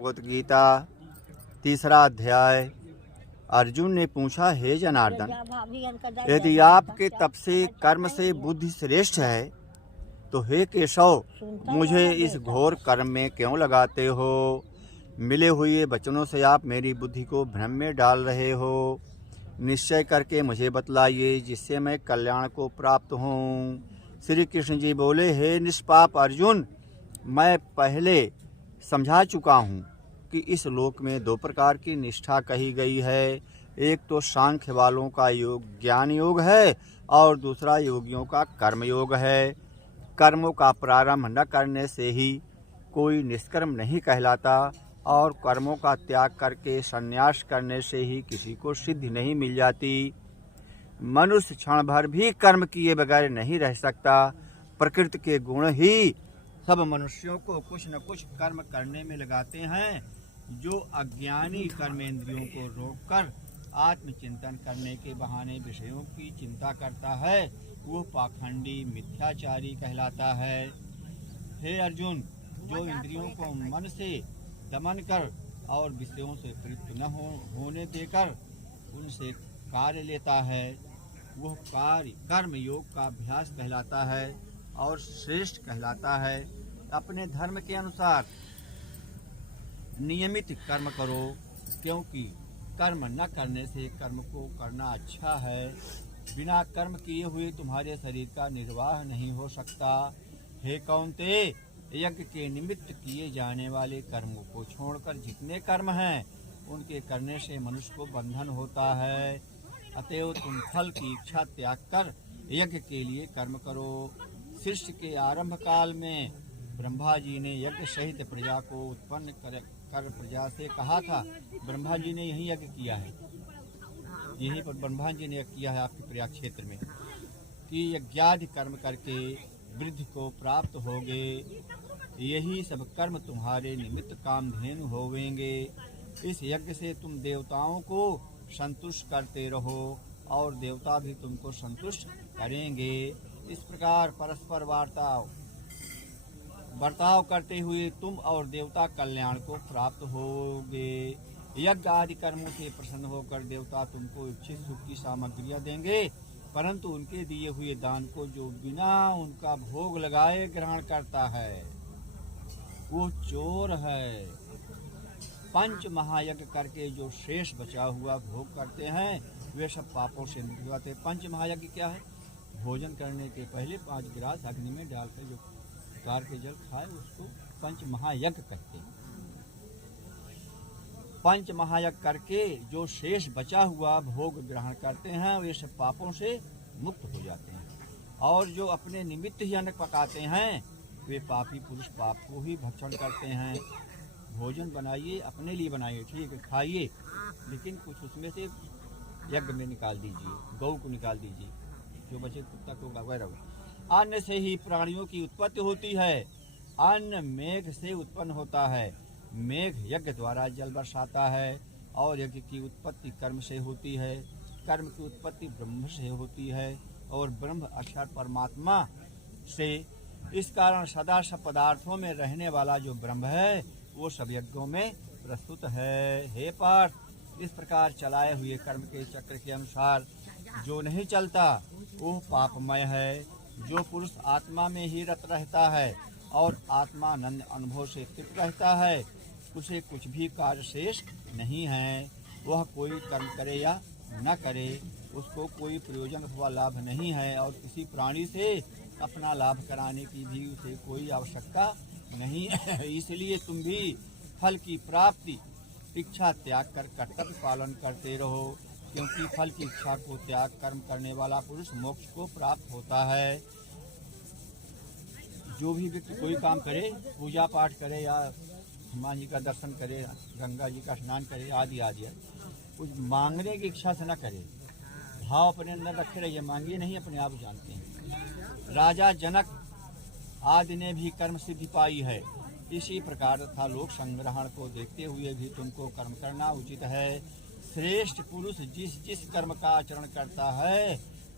भगवत गीता तीसरा अध्याय। अर्जुन ने पूछा, हे जनार्दन, यदि आपके तप से कर्म से बुद्धि श्रेष्ठ है तो हे केशव, मुझे इस घोर कर्म में क्यों लगाते हो? मिले हुए वचनों से आप मेरी बुद्धि को भ्रम में डाल रहे हो। निश्चय करके मुझे बतलाइए जिससे मैं कल्याण को प्राप्त हूँ। श्री कृष्ण जी बोले, हे निष्पाप अर्जुन, मैं पहले समझा चुका हूँ कि इस लोक में दो प्रकार की निष्ठा कही गई है। एक तो सांख्य वालों का योग ज्ञान योग है और दूसरा योगियों का कर्म योग है। कर्मों का प्रारंभ न करने से ही कोई निष्कर्म नहीं कहलाता और कर्मों का त्याग करके संन्यास करने से ही किसी को सिद्धि नहीं मिल जाती। मनुष्य क्षण भर भी कर्म किए बगैर नहीं रह सकता। प्रकृति के गुण ही सब मनुष्यों को कुछ न कुछ कर्म करने में लगाते हैं। जो अज्ञानी कर्मेंद्रियों को रोककर आत्मचिंतन करने के बहाने विषयों की चिंता करता है, वो पाखंडी मिथ्याचारी कहलाता है। हे अर्जुन, जो इंद्रियों को मन से दमन कर और विषयों से तृप्त न होने देकर उनसे कार्य लेता है, वह कार्य कर्म योग का अभ्यास कहलाता है और श्रेष्ठ कहलाता है। अपने धर्म के अनुसार नियमित कर्म करो, क्योंकि कर्म न करने से कर्म को करना अच्छा है। बिना कर्म किए हुए तुम्हारे शरीर का निर्वाह नहीं हो सकता। हे कौन्तेय, यज्ञ के निमित्त किए जाने वाले कर्मों को छोड़कर जितने कर्म हैं उनके करने से मनुष्य को बंधन होता है। अतएव तुम फल की इच्छा त्याग कर यज्ञ के लिए कर्म करो। सृष्टि के आरंभ काल में ब्रह्मा जी ने यज्ञ सहित प्रजा को उत्पन्न कर प्रजा से कहा था। ब्रह्मा जी ने यही यज्ञ किया है, यही पर ब्रह्मा जी ने किया है आपके प्रयाग क्षेत्र में कि यज्ञादि कर्म करके वृद्धि को प्राप्त होगे। यही सब कर्म तुम्हारे निमित्त कामधेनु होवेंगे। इस यज्ञ से तुम देवताओं को संतुष्ट करते रहो और देवता भी तुमको संतुष्ट करेंगे। इस प्रकार परस्पर बर्ताव करते हुए तुम और देवता कल्याण को प्राप्त होगे। यज्ञ आदि कर्मों से प्रसन्न होकर देवता तुमको इच्छित सुख की सामग्रियां देंगे, परंतु उनके दिए हुए दान को जो बिना उनका भोग लगाए ग्रहण करता है वो चोर है। पंच महायज्ञ करके जो शेष बचा हुआ भोग करते हैं वे सब पापों से मुक्त होते हैं। पंच महायज्ञ क्या है? भोजन करने के पहले 5 गिलास अग्नि में डालकर जो कार के जल खाए उसको पंच महायज्ञ कहते हैं। पंच महायज्ञ करके जो शेष बचा हुआ भोग ग्रहण करते हैं वे सब पापों से मुक्त हो जाते हैं। और जो अपने निमित्त ही अन्न पकाते हैं वे पापी पुरुष पाप को ही भक्षण करते हैं। भोजन बनाइए, अपने लिए बनाइए, ठीक है, खाइए, लेकिन कुछ उसमें से यज्ञ में निकाल दीजिए, गौ को निकाल दीजिए, जो बचे कुत्ता को वगैरह। अन्न से ही प्राणियों की उत्पत्ति होती है। अन्न मेघ से उत्पन्न होता है। मेघ यज्ञ द्वारा जल बरसाता है और यज्ञ की उत्पत्ति कर्म से होती है। कर्म की उत्पत्ति ब्रह्म से होती है और ब्रह्म अक्षर परमात्मा से। इस कारण सदा सब पदार्थों में रहने वाला जो ब्रह्म है वो सब यज्ञों में प्रस्तुत है। हे पार्थ, इस प्रकार चलाए हुए कर्म के चक्र के अनुसार जो नहीं चलता वो पापमय है। जो पुरुष आत्मा में ही रत रहता है और आत्मानंद अनुभव से तृप्त रहता है उसे कुछ भी कार्य शेष नहीं है। वह कोई कर्म करे या न करे, उसको कोई प्रयोजन अथवा लाभ नहीं है और किसी प्राणी से अपना लाभ कराने की भी उसे कोई आवश्यकता नहीं है। इसलिए तुम भी फल की प्राप्ति इच्छा त्याग कर कर्तव्य पालन करते रहो, क्योंकि फल की इच्छा को त्याग कर्म करने वाला पुरुष मोक्ष को प्राप्त होता है। जो भी व्यक्ति कोई काम करे, पूजा पाठ करे या हनुमान जी का दर्शन करे, गंगा जी का स्नान करे आदि आदि, कुछ मांगने की इच्छा से न करे। भाव अपने अंदर रखे रहिए, मांगिए नहीं, अपने आप जानते हैं। राजा जनक आदि ने भी कर्म सिद्धि पाई है। इसी प्रकार तथा लोक संग्रहण को देखते हुए भी तुमको कर्म करना उचित है। श्रेष्ठ पुरुष जिस जिस कर्म का आचरण करता है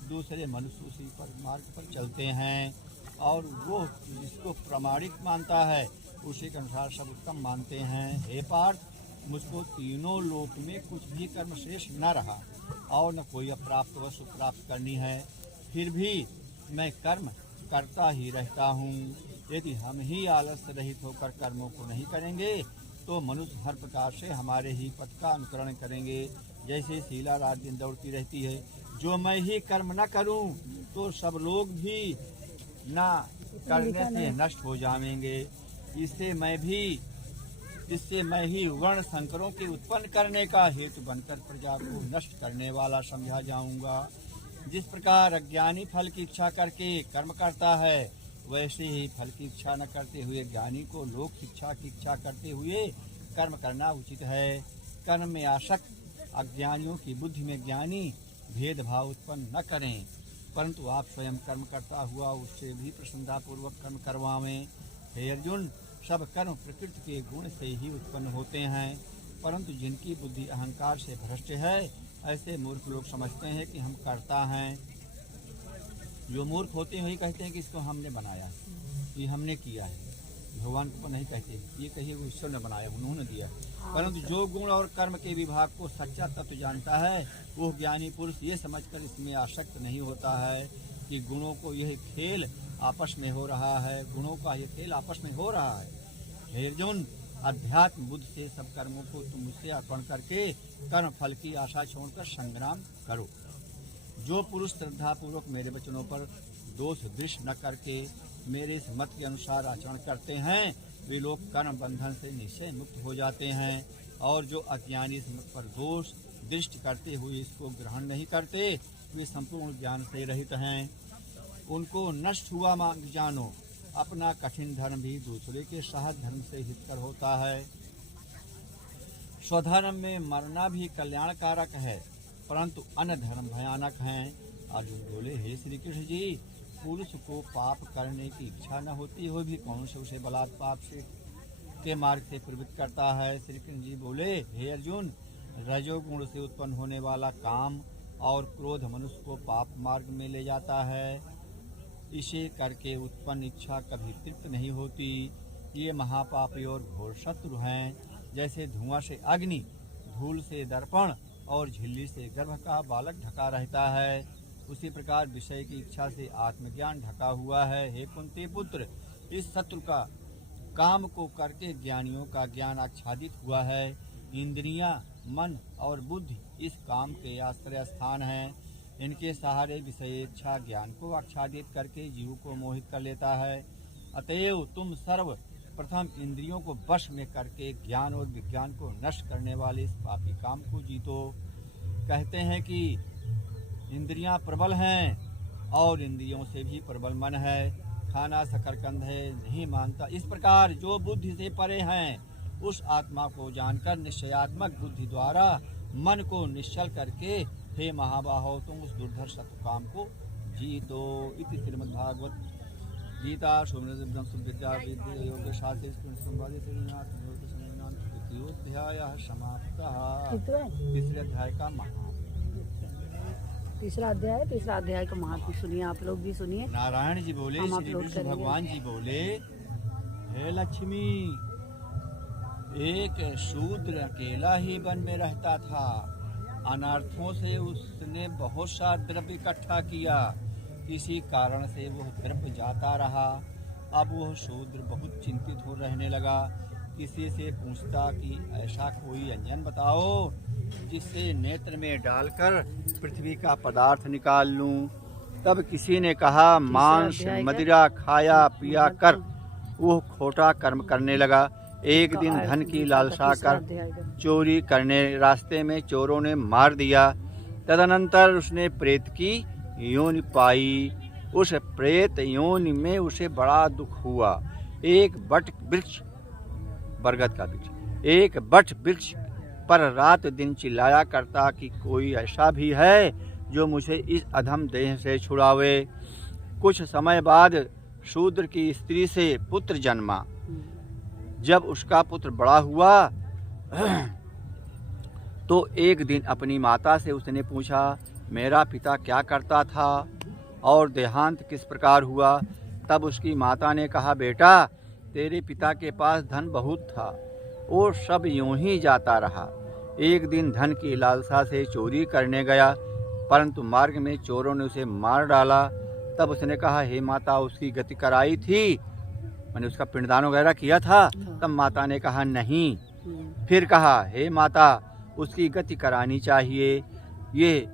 दूसरे मनुष्य उसी पर मार्ग पर चलते हैं और वो जिसको प्रामाणिक मानता है उसी के अनुसार सब उत्तम मानते हैं। हे पार्थ, मुझको तीनों लोक में कुछ भी कर्म श्रेष्ठ न रहा और न कोई अप्राप्त वस्तु प्राप्त करनी है, फिर भी मैं कर्म करता ही रहता हूँ। यदि हम ही आलस्य रहित होकर कर्मों को नहीं करेंगे तो मनुष्य हर प्रकार से हमारे ही पथ का अनुकरण करेंगे। जैसे शीला रात दिन दौड़ती रहती है, जो मैं ही कर्म न करूं तो सब लोग भी ना करने से नष्ट हो जाएंगे। इससे मैं ही वर्ण संकरों के उत्पन्न करने का हेतु बनकर प्रजा को नष्ट करने वाला समझा जाऊंगा। जिस प्रकार अज्ञानी फल की इच्छा करके कर्म करता है, वैसे ही फल की इच्छा न करते हुए ज्ञानी को लोक शिक्षा की इच्छा करते हुए कर्म करना उचित है। कर्म में आसक्त अज्ञानियों की बुद्धि में ज्ञानी भेदभाव उत्पन्न न करें, परंतु आप स्वयं कर्म करता हुआ उससे भी प्रसन्नतापूर्वक कर्म करवावें। हे अर्जुन, सब कर्म प्रकृति के गुण से ही उत्पन्न होते हैं, परंतु जिनकी बुद्धि अहंकार से भ्रष्ट है, ऐसे मूर्ख लोग समझते हैं कि हम करता हैं। जो मूर्ख होते हैं वही कहते हैं कि इसको हमने बनाया, ये हमने किया है। भगवान को नहीं कहते, ये कहिए वो ईश्वर ने बनाया, उन्होंने दिया। परंतु जो गुण और कर्म के विभाग को सच्चा तत्व जानता है, वो ज्ञानी पुरुष ये समझकर इसमें आसक्त नहीं होता है कि गुणों को यह खेल आपस में हो रहा है, गुणों का यह खेल आपस में हो रहा है। हे अर्जुन, अध्यात्म बुद्धि से सब कर्मों को तुम मुझसे अर्पण करके कर्म फल की आशा छोड़कर संग्राम करो। जो पुरुष श्रद्धा पूर्वक मेरे वचनों पर दोष दृष्ट न करके मेरे इस मत के अनुसार आचरण करते हैं, वे लोग कर्म बंधन से निश्चय मुक्त हो जाते हैं। और जो अज्ञानी इस मत पर दोष दृष्ट करते हुए इसको ग्रहण नहीं करते, वे संपूर्ण ज्ञान से रहित हैं। उनको नष्ट हुआ मान जानो, अपना कठिन धर्म भी दूसरे के सहज धर्म से हितकर होता है। स्वधर्म में मरना भी कल्याणकारक है, परंतु अन्य धर्म भयानक हैं। अर्जुन बोले, हे श्री कृष्ण जी, पुरुष को पाप करने की इच्छा न होती हो भी कौन से उसे बलात् पाप से के मार्ग से प्रवृत्त करता है। श्री कृष्ण जी बोले, हे अर्जुन, रजोगुण से उत्पन्न होने वाला काम और क्रोध मनुष्य को पाप मार्ग में ले जाता है। इसे करके उत्पन्न इच्छा कभी तृप्त नहीं होती। ये महापापी और घोर शत्रु हैं। जैसे धुआं से अग्नि, धूल से दर्पण और झिल्ली से गर्भ का बालक ढका रहता है, उसी प्रकार विषय की इच्छा से आत्मज्ञान ढका हुआ है। हे कुंती पुत्र, इस शत्रु का काम को करके ज्ञानियों का ज्ञान आच्छादित हुआ है। इंद्रियां, मन और बुद्धि इस काम के आश्रय स्थान हैं। इनके सहारे विषय इच्छा ज्ञान को आच्छादित करके जीव को मोहित कर लेता है। अतएव तुम सर्व प्रथम इंद्रियों को वश में करके ज्ञान और विज्ञान को नष्ट करने वाले इस पापी काम को जीतो। कहते हैं कि इंद्रियां प्रबल हैं और इंद्रियों से भी प्रबल मन है। खाना शकरकंद है, नहीं मानता। इस प्रकार जो बुद्धि से परे हैं, उस आत्मा को जानकर निश्चयात्मक बुद्धि द्वारा मन को निश्चल करके, हे महाबाहो, तुम उस दुर्धर शत्रु काम को जीतो। इति श्रीमद्भागवत गीता विद्या योग शास्त्र अध्याय समाप्त। तीसरे अध्याय का तीसरा अध्याय का महात्म्य सुनिए, आप लोग भी सुनिए। नारायण जी बोले, श्री विष्णु भगवान जी बोले, हे लक्ष्मी, एक शूद्र अकेला ही वन में रहता था। अनर्थों से उसने बहुत सा द्रव्य इकट्ठा किया, इसी कारण से वह द्रव्य जाता रहा। अब वह शूद्र बहुत चिंतित हो रहने लगा। किसी से पूछता कि ऐसा कोई व्यंजन बताओ जिससे नेत्र में डालकर पृथ्वी का पदार्थ निकाल लूं। तब किसी ने कहा, मांस मदिरा खाया पिया कर वह खोटा कर्म करने लगा। एक दिन धन की लालसा कर चोरी करने रास्ते में चोरों ने मार दिया। तदनंतर उसने प्रेत की योनि पाई। उस प्रेत योनि में उसे बड़ा दुख हुआ। एक बट वृक्ष, बरगद का वृक्ष, एक बट वृक्ष पर रात दिन चिल्लाया करता कि कोई ऐसा भी है जो मुझे इस अधम देह से छुड़ावे। कुछ समय बाद शूद्र की स्त्री से पुत्र जन्मा। जब उसका पुत्र बड़ा हुआ तो एक दिन अपनी माता से उसने पूछा, मेरा पिता क्या करता था और देहांत किस प्रकार हुआ। तब उसकी माता ने कहा, बेटा, तेरे पिता के पास धन बहुत था, वो सब यूं ही जाता रहा। एक दिन धन की लालसा से चोरी करने गया, परंतु मार्ग में चोरों ने उसे मार डाला। तब उसने कहा, हे माता, उसकी गति कराई थी, मैंने उसका पिंडदान वगैरह किया था? तब माता ने कहा, नहीं। फिर कहा, हे माता, उसकी गति करानी चाहिए। ये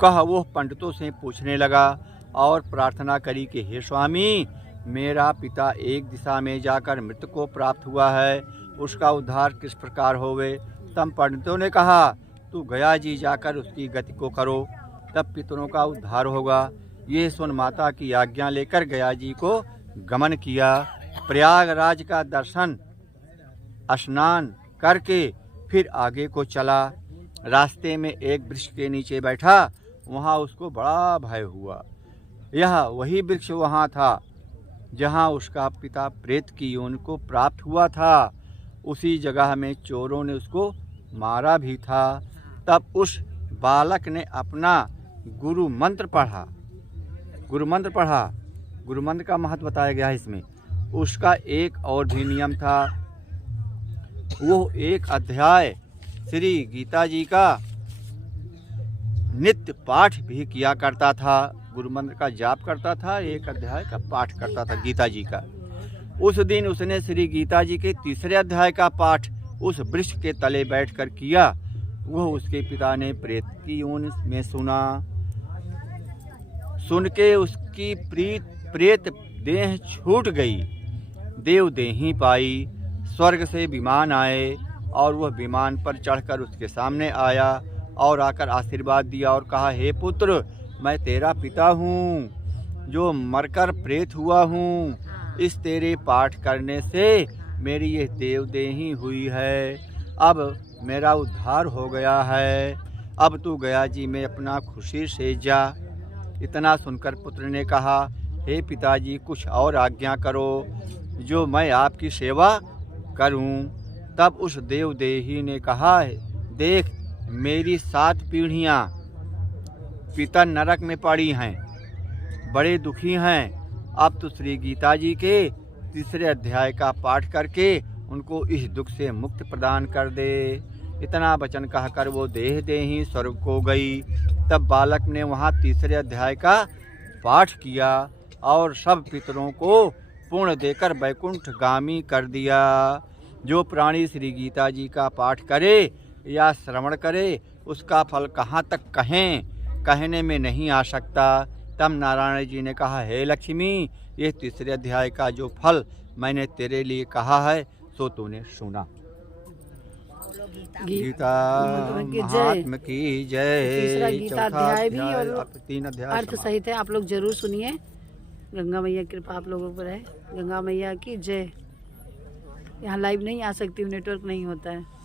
कहा वो पंडितों से पूछने लगा और प्रार्थना करी कि हे स्वामी, मेरा पिता एक दिशा में जाकर मृत्यु को प्राप्त हुआ है, उसका उद्धार किस प्रकार होवे? तब पंडितों ने कहा, तू गया जी जाकर उसकी गति को करो, तब पितरों का उद्धार होगा। ये सुन माता की आज्ञा लेकर गया जी को गमन किया। प्रयागराज का दर्शन स्नान करके फिर आगे को चला। रास्ते में एक वृक्ष के नीचे बैठा, वहाँ उसको बड़ा भय हुआ। यह वही वृक्ष वहाँ था जहाँ उसका पिता प्रेत की योनि को प्राप्त हुआ था। उसी जगह में चोरों ने उसको मारा भी था। तब उस बालक ने अपना गुरु मंत्र पढ़ा। गुरु मंत्र का महत्व बताया गया है इसमें। उसका एक और भी नियम था, वो एक अध्याय श्री गीता जी का नित्य पाठ भी किया करता था। गुरु मंत्र का जाप करता था, एक अध्याय का पाठ करता था गीता जी का। उस दिन उसने श्री गीता जी के तीसरे अध्याय का पाठ उस वृक्ष के तले बैठकर किया। वह उसके पिता ने प्रेत की योनि में सुना। सुन के उसकी प्रेत देह छूट गई, देव देही पाई। स्वर्ग से विमान आए और वह विमान पर चढ़कर उसके सामने आया और आकर आशीर्वाद दिया और कहा, हे पुत्र, मैं तेरा पिता हूँ जो मरकर प्रेत हुआ हूँ। इस तेरे पाठ करने से मेरी यह देवदेही हुई है। अब मेरा उद्धार हो गया है। अब तू गया जी में अपना खुशी से जा। इतना सुनकर पुत्र ने कहा, हे पिताजी, कुछ और आज्ञा करो जो मैं आपकी सेवा करूं। तब उस देवदेही ने कहा, देख, मेरी 7 पीढ़ियां पिता नरक में पड़ी हैं, बड़े दुखी हैं। अब तो श्री गीता जी के तीसरे अध्याय का पाठ करके उनको इस दुख से मुक्ति प्रदान कर दे। इतना वचन कहकर वो देह देही स्वर्ग को गई। तब बालक ने वहाँ तीसरे अध्याय का पाठ किया और सब पितरों को पुण्य देकर वैकुंठ गामी कर दिया। जो प्राणी श्री गीता जी का पाठ करे या श्रवण करे, उसका फल कहाँ तक कहने में नहीं आ सकता। तब नारायण जी ने कहा, हे लक्ष्मी, ये तीसरे अध्याय का जो फल मैंने तेरे लिए कहा है सो तूने सुना। गीता महात्म की जय। तीसरा गीता अध्याय भी और 3 अध्याय अर्थ सहित है, आप लोग जरूर सुनिए। गंगा मैया की कृपा आप लोगों पर है। गंगा मैया की जय। यहाँ लाइव नहीं आ सकती हूँ, नेटवर्क नहीं होता है।